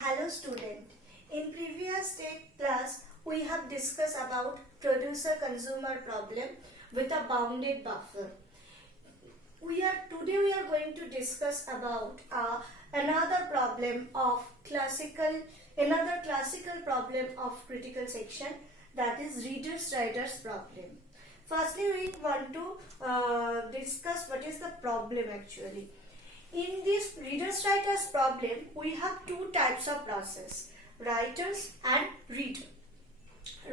Hello student, in previous class we have discussed about producer-consumer problem with a bounded buffer. Today we are going to discuss about another classical problem of critical section, that is readers-writers problem. Firstly, we want to discuss what is the problem actually. In this readers-writers problem, we have two types of process, writers and reader.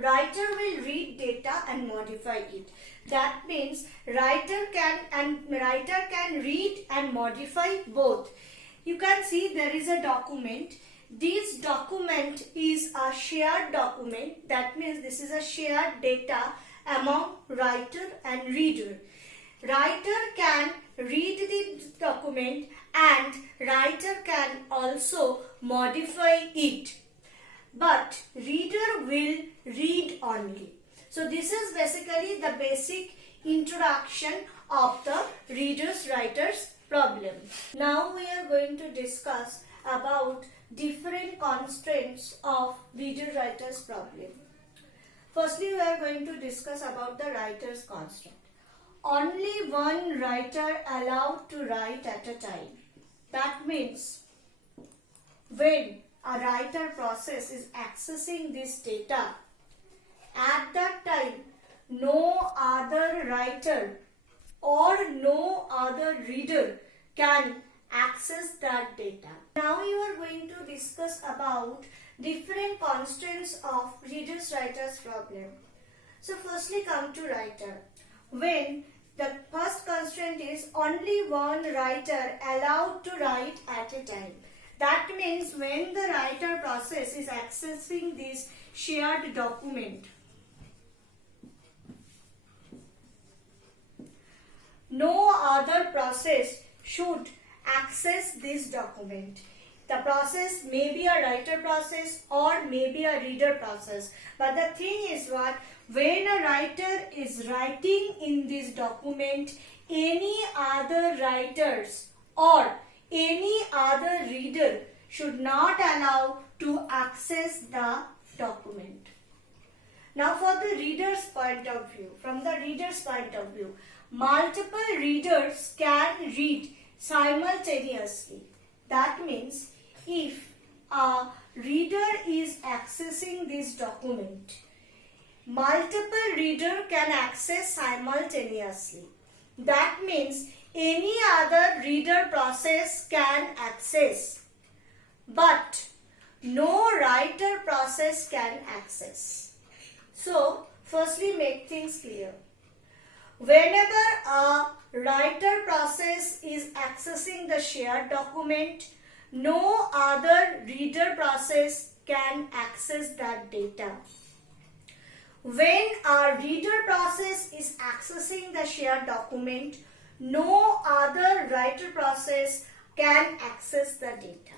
Writer will read data and modify it. That means writer can read and modify both. You can see there is a document. This document is a shared document. That means this is a shared data among writer and reader. Writer can read the document and writer can also modify it, but reader will read only. So this is basically the basic introduction of the readers-writers problem. Now we are going to discuss about different constraints of reader-writers problem. Firstly, we are going to discuss about the writer's constraint. Only one writer allowed to write at a time. That means when a writer process is accessing this data, at that time no other writer or no other reader can access that data. Now you are going to discuss about different constraints of readers-writers problem. So firstly come to writer. When the first constraint is only one writer allowed to write at a time. That means when the writer process is accessing this shared document, no other process should access this document. The process may be a writer process or may be a reader process. But the thing is what? When a writer is writing in this document, any other writers or any other reader should not allow to access the document. Now for the reader's point of view, from the reader's point of view, multiple readers can read simultaneously. That means if a reader is accessing this document, multiple reader can access simultaneously. That means any other reader process can access, but no writer process can access. So, firstly make things clear. Whenever a writer process is accessing the shared document, no other reader process can access that data. When a reader process is accessing the shared document, no other writer process can access the data.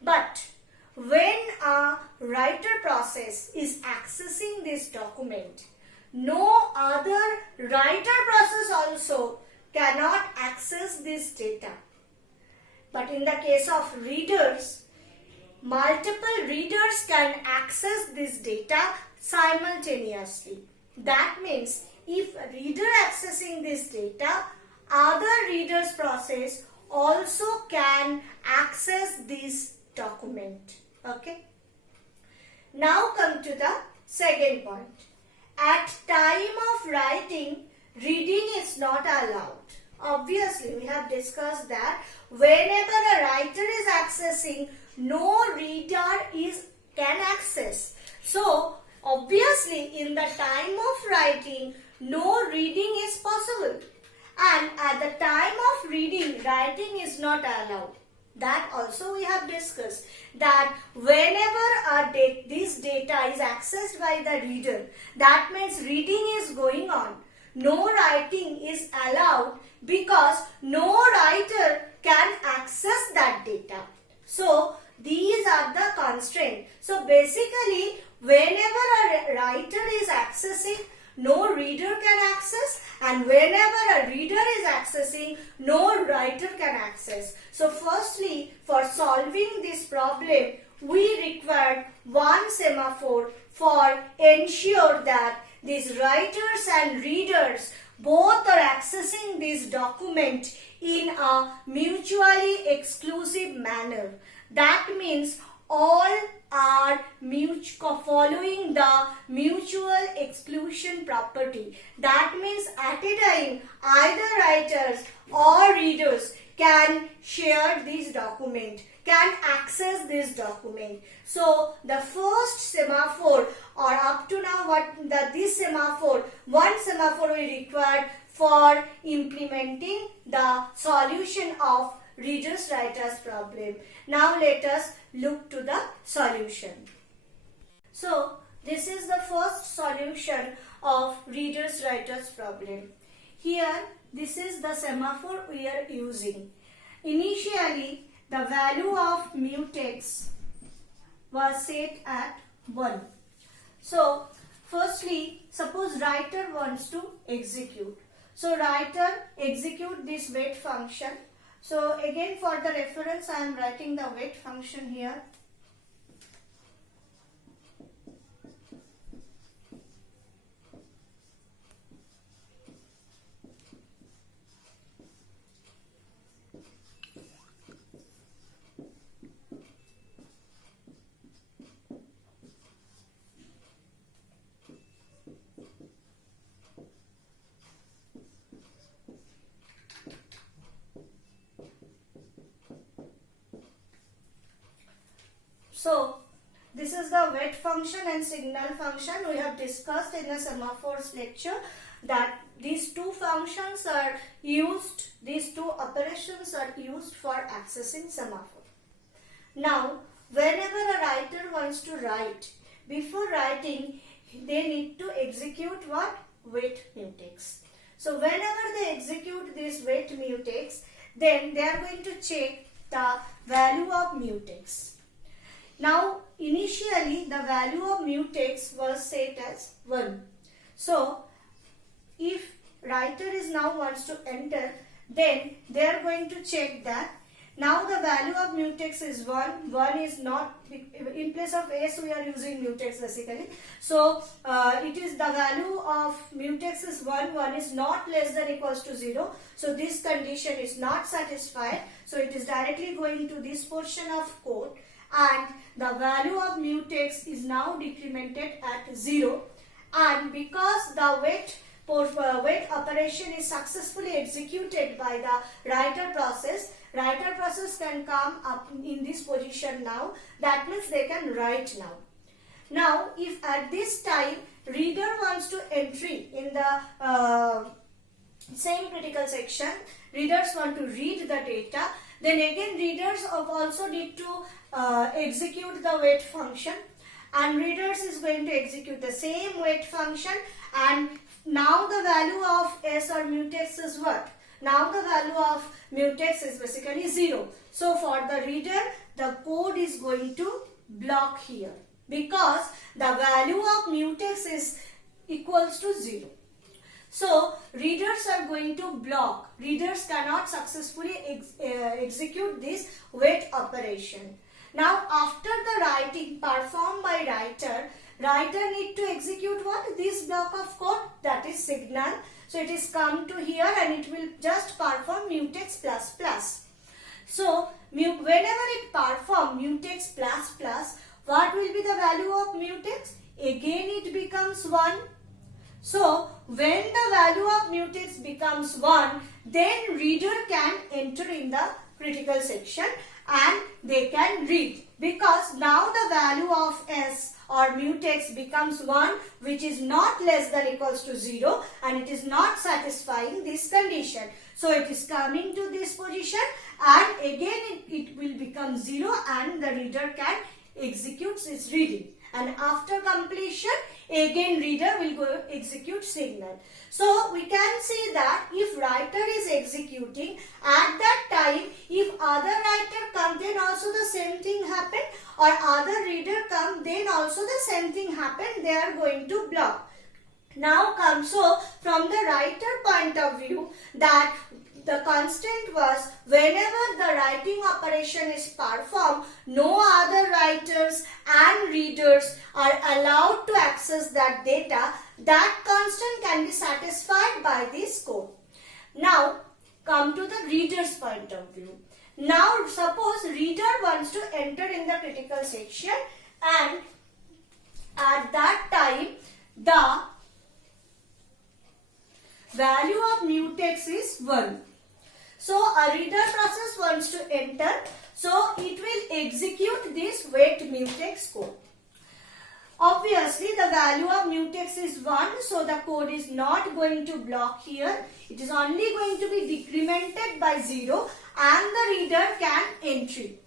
But when a writer process is accessing this document, no other writer process also cannot access this data. But in the case of readers, multiple readers can access this data simultaneously. That means if a reader accessing this data, other readers process also can access this document. Okay. Now come to the second point. At time of writing, reading is not allowed. Obviously, we have discussed that whenever a writer is accessing, no reader can access. So, obviously, in the time of writing, no reading is possible. And at the time of reading, writing is not allowed. That also we have discussed, that whenever this data is accessed by the reader, that means reading is going on. No writing is allowed because no writer can access that data. So, these are the constraints. So, basically, whenever a writer is accessing, no reader can access, and whenever a reader is accessing, no writer can access. So firstly, for solving this problem, we require one semaphore for ensure that these writers and readers both are accessing this document in a mutually exclusive manner. That means all are following the mutual exclusion property. That means at a time either writers or readers can share this document, can access this document. So the first semaphore, or up to now this semaphore, one semaphore we required for implementing the solution of readers writers problem. Now let us look to the solution. So this is the first solution of readers writers problem. Here this is the semaphore we are using. Initially the value of mutex was set at 1. So firstly, suppose writer wants to execute. So writer execute this wait function. So again for the reference I am writing the wait function here. So this is the wait function and signal function. We have discussed in the semaphores lecture that these two functions are used, these two operations are used for accessing semaphore. Now whenever a writer wants to write, before writing they need to execute what? Wait mutex. So whenever they execute this wait mutex, then they are going to check the value of mutex. Now initially the value of mutex was set as 1. So if writer is now wants to enter, then they are going to check that now the value of mutex is 1. 1 is not, in place of s we are using mutex basically. So it is the value of mutex is 1. 1 is not less than equals to 0. So this condition is not satisfied. So it is directly going to this portion of code, and the value of mutex is now decremented at 0, and because the wait operation is successfully executed by the writer process can come up in this position now. That means they can write now. Now if at this time reader wants to entry in the same critical section, readers want to read the data, then again readers also need to execute the wait function, and readers is going to execute the same wait function, and now the value of s or mutex is what? Now the value of mutex is basically 0. So for the reader the code is going to block here because the value of mutex is equals to 0. So readers are going to block. Readers cannot successfully execute this wait operation. Now after the writing performed by writer need to execute what? This block of code, that is signal. So it is come to here and it will just perform mutex plus plus. So whenever it perform mutex plus plus, what will be the value of mutex? Again it becomes 1. So when the value of mutex becomes 1, then reader can enter in the critical section and they can read, because now the value of s or mutex becomes 1, which is not less than equals to 0, and it is not satisfying this condition. So it is coming to this position, and again it will become 0 and the reader can execute its reading. And after completion, again reader will go execute signal. So we can see that if writer is executing, at that time if other writer come, then also the same thing happen, or other reader come, then also the same thing happen, they are going to block. Now come, so from the writer point of view, that the constraint was whenever the writing operation is performed, no other writers and readers are allowed to access that data. That constraint can be satisfied by this code. Now come to the reader's point of view. Now suppose reader wants to enter in the critical section, and at that time the value of mutex is 1. So a reader process wants to enter, so it will execute this wait mutex code. Obviously the value of mutex is 1, so the code is not going to block here. It is only going to be decremented by 0 and the reader can entry.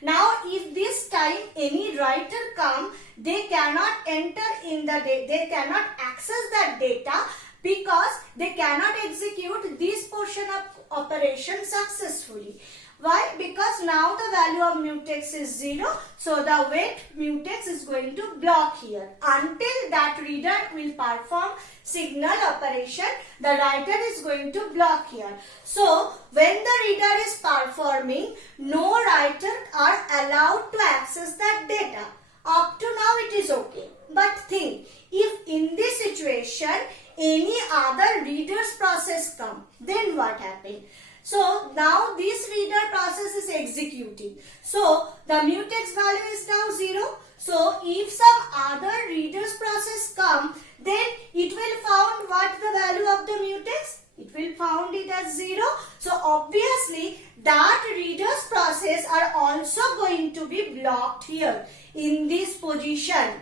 Now if this time any writer come, they cannot enter in the they cannot access that data, because they cannot execute this portion of operation successfully. Why? Because now the value of mutex is 0, so the wait mutex is going to block here. Until that reader will perform signal operation, the writer is going to block here. So when the reader is performing, no writer are allowed to access that data. Up to now it is okay. But think, if in this situation any other reader's process come, then what happened? So now this reader process is executing. So the mutex value is now 0. So if some other reader's process come, then it will found what the value of the mutex? It will found it as 0. So obviously that reader's process are also going to be blocked here in this position.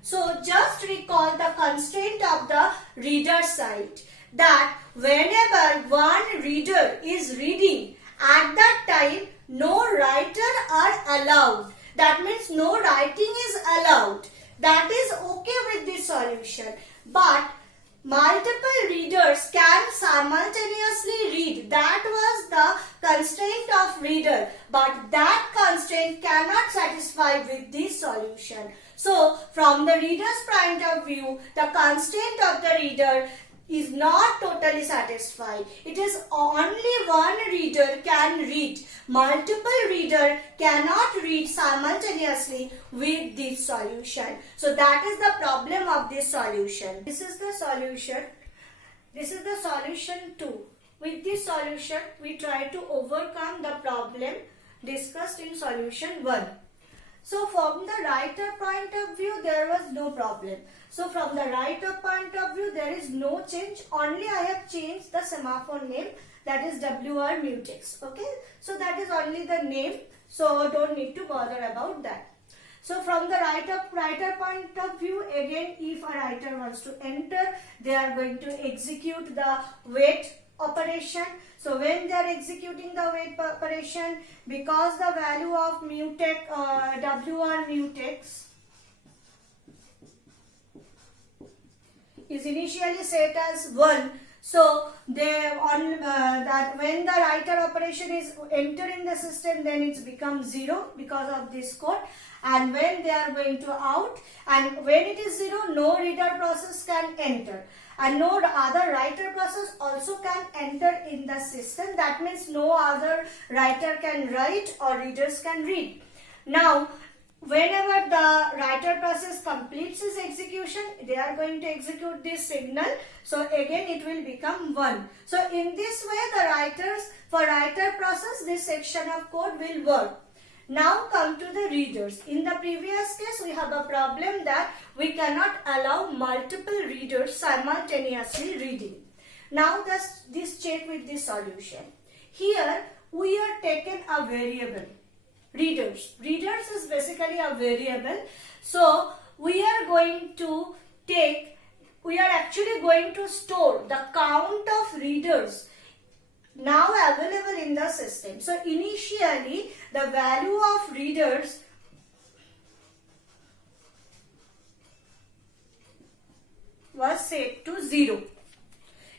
So just recall the constraint of the reader side, that whenever one reader is reading, at that time no writer are allowed. That means no writing is allowed. That is okay with this solution. But multiple readers can simultaneously read. That was the constraint of reader. But that constraint cannot satisfy with this solution. So from the reader's point of view, the constraint of the reader is not totally satisfied. It is only one reader can read. Multiple reader cannot read simultaneously with this solution. So that is the problem of this solution. This is the solution. This is the solution 2. With this solution, we try to overcome the problem discussed in solution 1. So from the writer point of view, there was no problem. So from the writer point of view, there is no change. Only I have changed the semaphore name, that is WR mutex. Okay. So that is only the name. So don't need to bother about that. So from the writer point of view, again, if a writer wants to enter, they are going to execute the wait operation. So when they are executing the wait operation, because the value of mutex WR mutex is initially set as 1, so they on that when the writer operation is entering the system, then it's become 0 because of this code. And when they are going to out, and when it is 0, no reader process can enter. And no other writer process also can enter in the system. That means no other writer can write or readers can read. Now, whenever the writer process completes its execution, they are going to execute this signal. So again it will become 1. So in this way for writer process, this section of code will work. Now come to the readers. In the previous case, we have a problem that we cannot allow multiple readers simultaneously reading. Now this check with the solution. Here we are taken a variable. Readers is basically a variable. So we are actually going to store the count of readers now available in the system. So initially the value of readers was set to 0.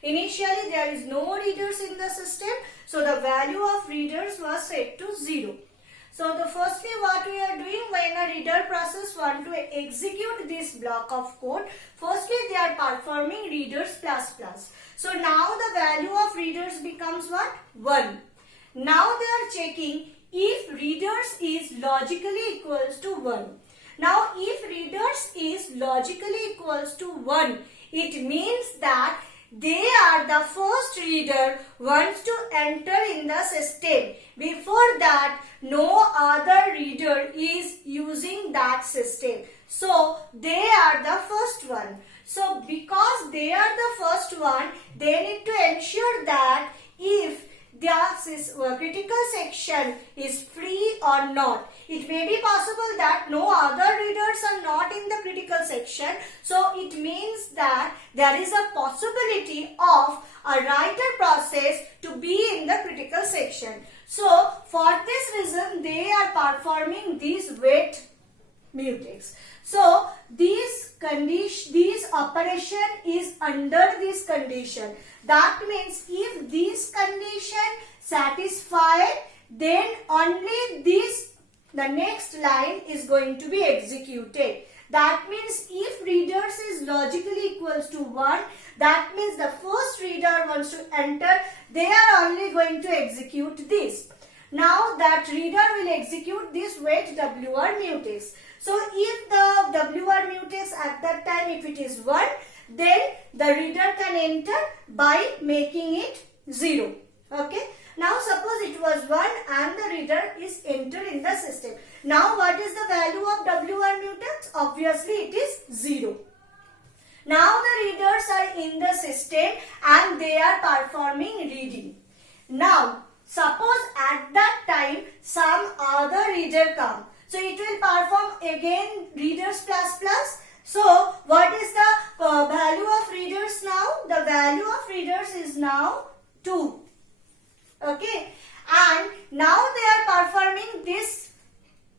Initially there is no readers in the system, so the value of readers was set to 0. So the firstly what we are doing when a reader process want to execute this block of code, firstly they are performing readers plus plus. So now the value of readers becomes what? 1. Now they are checking if readers is logically equals to 1. Now if readers is logically equals to 1, it means that they are the first reader wants to enter in the system. Before that, no other reader is using that system. So they are the first one. So because they are the first one, they need to ensure that if the critical section is free or not. It may be possible that no other readers are not in the critical section. So it means that there is a possibility of a writer process to be in the critical section. So for this reason they are performing this wait mutex. So this operation is under this condition. That means if this condition satisfied, then only the next line is going to be executed. That means if readers is logically equals to 1, that means the first reader wants to enter, they are only going to execute this. Now that reader will execute this wait WR mutex. So if the WR mutex at that time if it is 1, then the reader can enter by making it 0. Okay. Now suppose it was 1 and the reader is entered in the system. Now what is the value of WR mutex? Obviously it is 0. Now the readers are in the system and they are performing reading. Now suppose at that time some other reader come. So it will perform again readers plus plus. So what is the value of readers now? The value of readers is now 2. Okay. And now they are performing this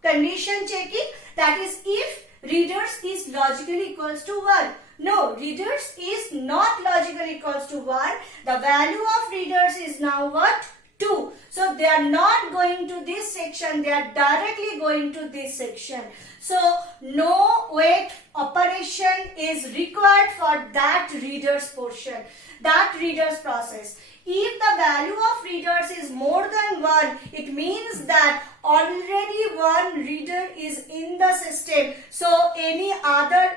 condition checking, that is if readers is logically equals to 1. No, readers is not logically equals to 1. The value of readers is now what? 2. So they are not going to this section, they are directly going to this section. So no wait operation is required for that readers portion, that readers process. If the value of readers is more than 1, it means that already one reader is in the system. So any other,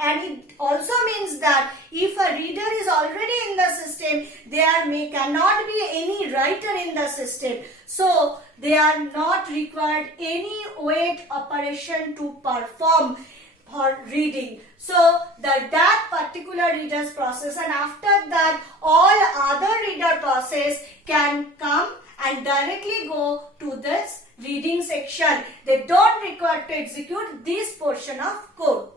and it also means that if a reader is already in the system, there cannot be any writer in the system. So they are not required any wait operation to perform for reading. So that particular readers process, and after that all other reader process can come and directly go to this reading section. They don't require to execute this portion of code.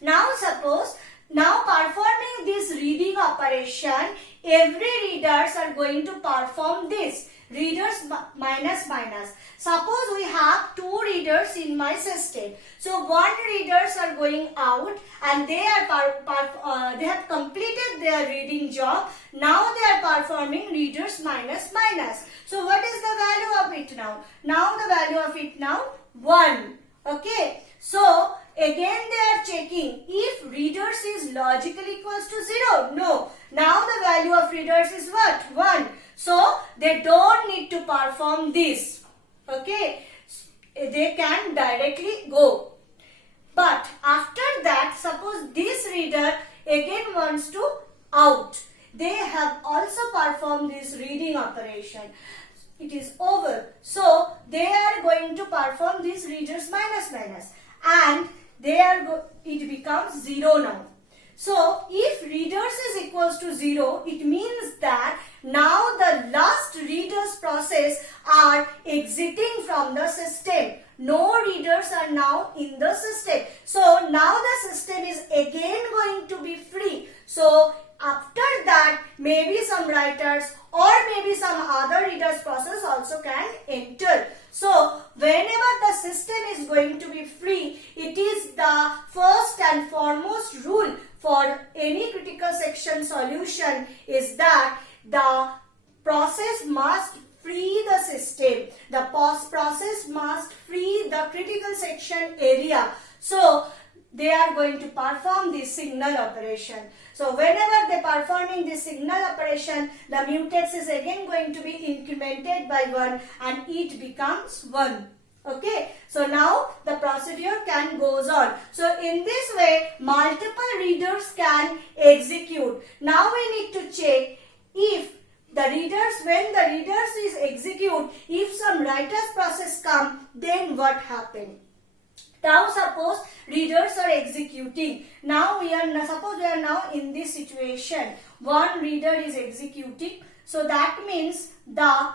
Now suppose, now performing this reading operation, every readers are going to perform this readers minus minus. Suppose we have 2 readers in my system. So one readers are going out and they are they have completed their reading job. Now they are performing readers minus minus. So what is the value of it now? Now the value of it now 1. Okay. So again they are checking if readers is logically equals to 0. No. Now the value of readers is what? 1. So they don't need to perform this. Okay. They can directly go. But after that, suppose this reader again wants to out. They have also performed this reading operation. It is over. So they are going to perform this readers minus minus. And it becomes 0 now. So if readers is equals to 0, it means that now the last readers process are exiting from the system. No readers are now in the system. So now the system is again going to be free. So after that, maybe some writers or maybe some other readers process also can enter. So whenever the system is going to be free, it is the first and foremost rule for any critical section solution is that the process must free the system. The process area. So they are going to perform this signal operation. So whenever they performing this signal operation, the mutex is again going to be incremented by 1 and it becomes 1. Okay, so now the procedure can goes on. So in this way, multiple readers can execute. Now we need to check if the readers, when the readers is execute, if some writers process come, then what happen? Now suppose readers are executing. Now suppose we are now in this situation. One reader is executing. So that means the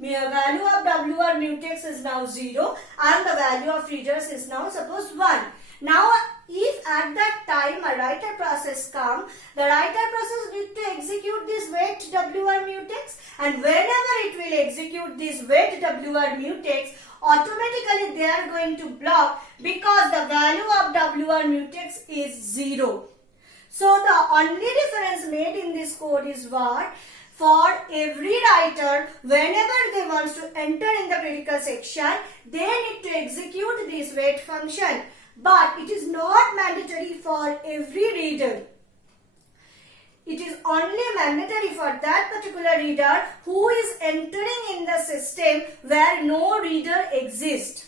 value of WR mutex is now 0 and the value of readers is now suppose 1. Now if at that time a writer process come, the writer process need to execute this wait WR mutex, and whenever it will execute this wait WR mutex, automatically they are going to block because the value of WR mutex is 0. So the only difference made in this code is what? For every writer, whenever they want to enter in the critical section, they need to execute this wait function. But it is not mandatory for every reader. It is only mandatory for that particular reader who is entering in the system where no reader exists.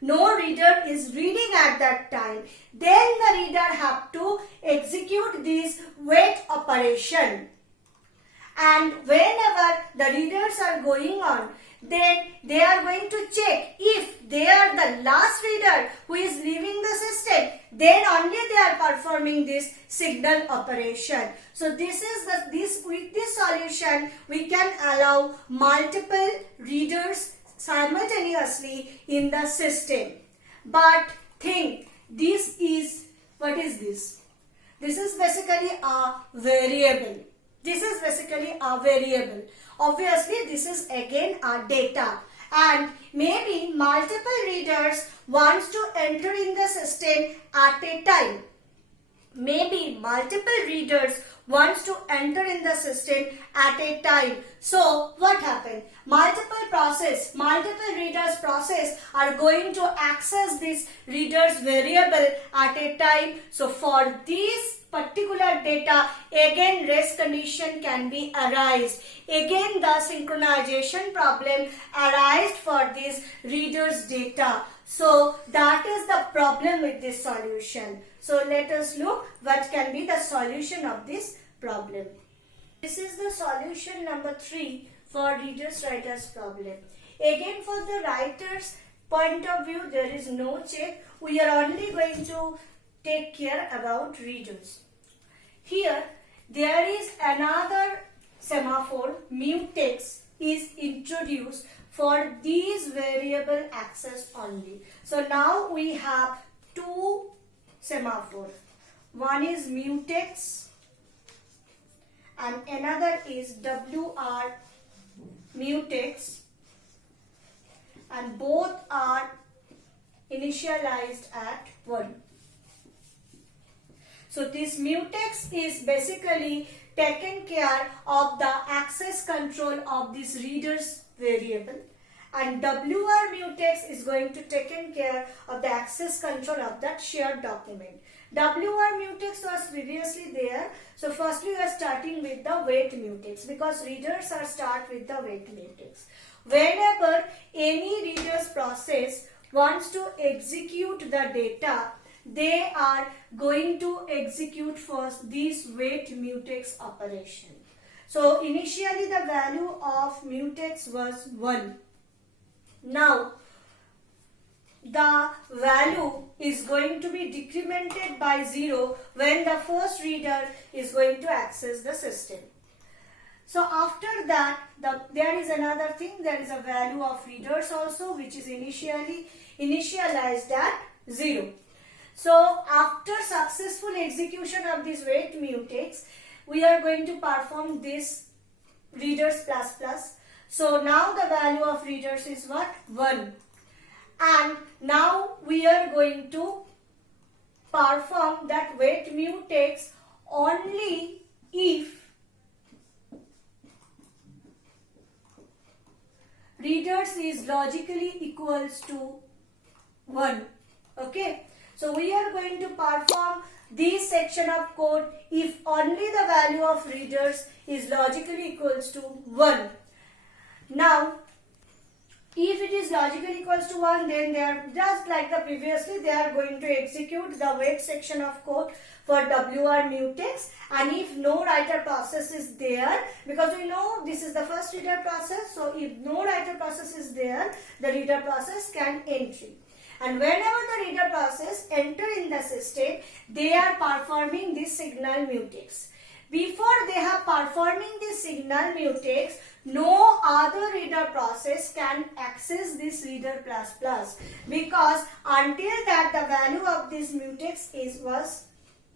No reader is reading at that time. Then the reader have to execute this wait operation. And whenever the readers are going on, then they are going to check if they are the last reader who is leaving the system, then only they are performing this signal operation. So this is with this solution we can allow multiple readers simultaneously in the system. But think, this is, what is this? This is basically a variable. This is basically a variable. Obviously, this is again a data, and maybe multiple readers wants to enter in the system at a time. Maybe multiple readers wants to enter in the system at a time. So what happened? Multiple readers process are going to access this readers variable at a time. So for this particular data, again race condition can be arised. Again the synchronization problem arised for this readers data. So that is the problem with this solution. So let us look what can be the solution of this problem. This is the solution number 3 for readers writers problem. Again, for the writers point of view, there is no check. We are only going to take care about readers. Here there is another semaphore, mutex, is introduced for these variable access only. So now we have two semaphore. One is mutex and another is WR mutex, and both are initialized at 1. So this mutex is basically taken care of the access control of this reader's variable, and WR mutex is going to taken care of the access control of that shared document. WR mutex was previously there. So firstly we are starting with the wait mutex because readers are start with the wait mutex. Whenever any reader's process wants to execute the data, they are going to execute first this wait mutex operation. So initially the value of mutex was 1. Now the value is going to be decremented by 0 when the first reader is going to access the system. So after that, there is another thing, there is a value of readers also, which is initialized at 0. So after successful execution of this wait mutex, we are going to perform this readers plus plus. So now the value of readers is what? 1. And now we are going to perform that wait mutex only if readers is logically equals to 1. Okay, so we are going to perform this section of code if only the value of readers is logically equals to 1. Now, if it is logically equals to 1, then they are just like the previously, they are going to execute the wait section of code for WR mutex, and if no writer process is there, because we know this is the first reader process, so if no writer process is there, the reader process can entry. And whenever the reader process enter in the system, they are performing this signal mutex. Before they are performing this signal mutex, no other reader process can access this reader plus plus, because until that the value of this mutex was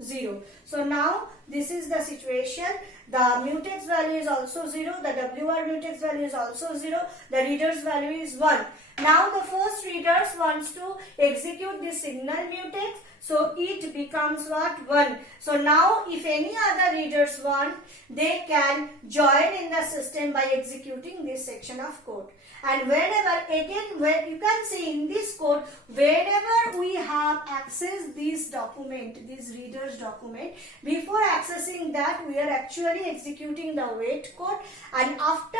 0. So now this is the situation. The mutex value is also 0. The WR mutex value is also 0. The reader's value is 1. Now the first readers wants to execute this signal mutex. So it becomes what? 1. So now if any other readers want, they can join in the system by executing this section of code. And whenever, again, where you can see in this code, whenever we have accessed this document, this reader's document, before accessing that, we are actually executing the wait code, and after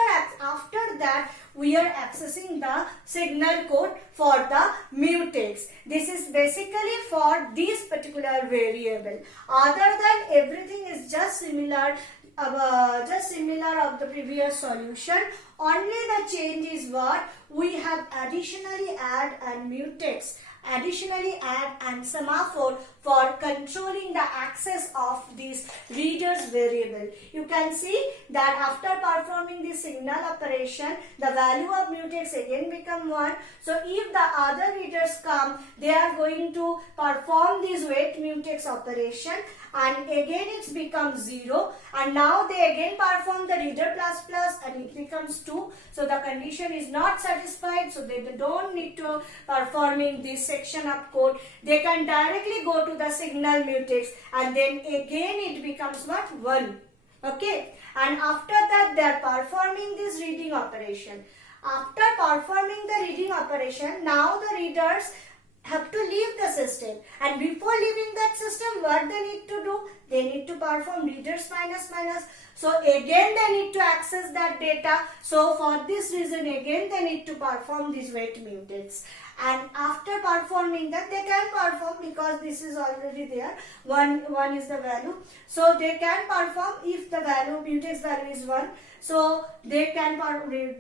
that, we are accessing the signal code for the mutex. This is basically for this particular variable. Other than everything is just similar of the previous solution. Only the change is what we have additionally add and mutex, additionally add and semaphore for controlling the access of this reader's variable. You can see that after performing the signal operation, the value of mutex again become 1. So if the other readers come, they are going to perform this wait mutex operation, and again it becomes 0, and now they again perform the reader plus plus and it becomes 2. So the condition is not satisfied, so they don't need to performing this section of code. They can directly go to the signal mutex, and then again it becomes what? 1. Okay, and after that they are performing this reading operation. After performing the reading operation, now the readers have to leave the system, and before leaving that system, what they need to do? They need to perform readers minus minus. So again they need to access that data. So for this reason again they need to perform these wait mutex. And after performing that, they can perform, because this is already there, 1 is the value. So they can perform if the value mutex value is 1. So they can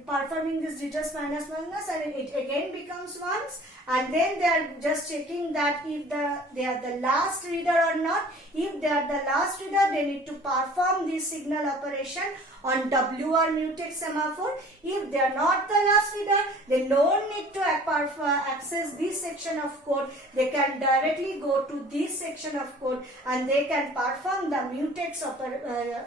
performing this readers minus minus, and it again becomes 1s, and then they are just checking that if they are the last reader or not. If they are the last reader, they need to perform this signal operation on WR mutex semaphore. If they are not the last reader, they don't need to access this section of code. They can directly go to this section of code, and they can perform the mutex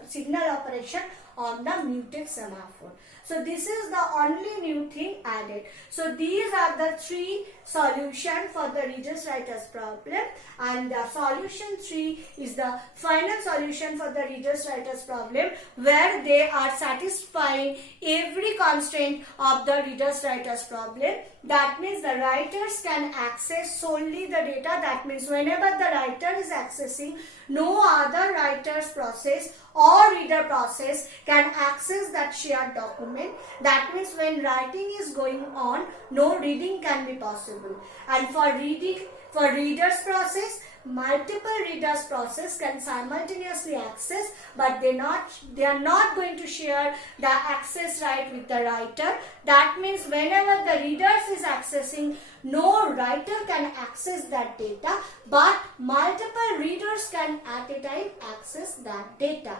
signal operation on the mutex semaphore. So this is the only new thing added. So these are the 3 solutions for the readers writers problem, and the solution 3 is the final solution for the readers writers problem, where they are satisfying every constraint of the readers writers problem. That means the writers can access solely the data. That means whenever the writer is accessing, no other writer's process or reader process can access that shared document. That means when writing is going on, no reading can be possible. And for reader's process, multiple readers process can simultaneously access, but they are not going to share the access right with the writer. That means whenever the readers is accessing, no writer can access that data, but multiple readers can at a time access that data.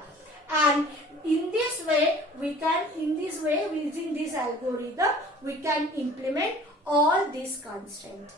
And in this way, using this algorithm, we can implement all these constraints.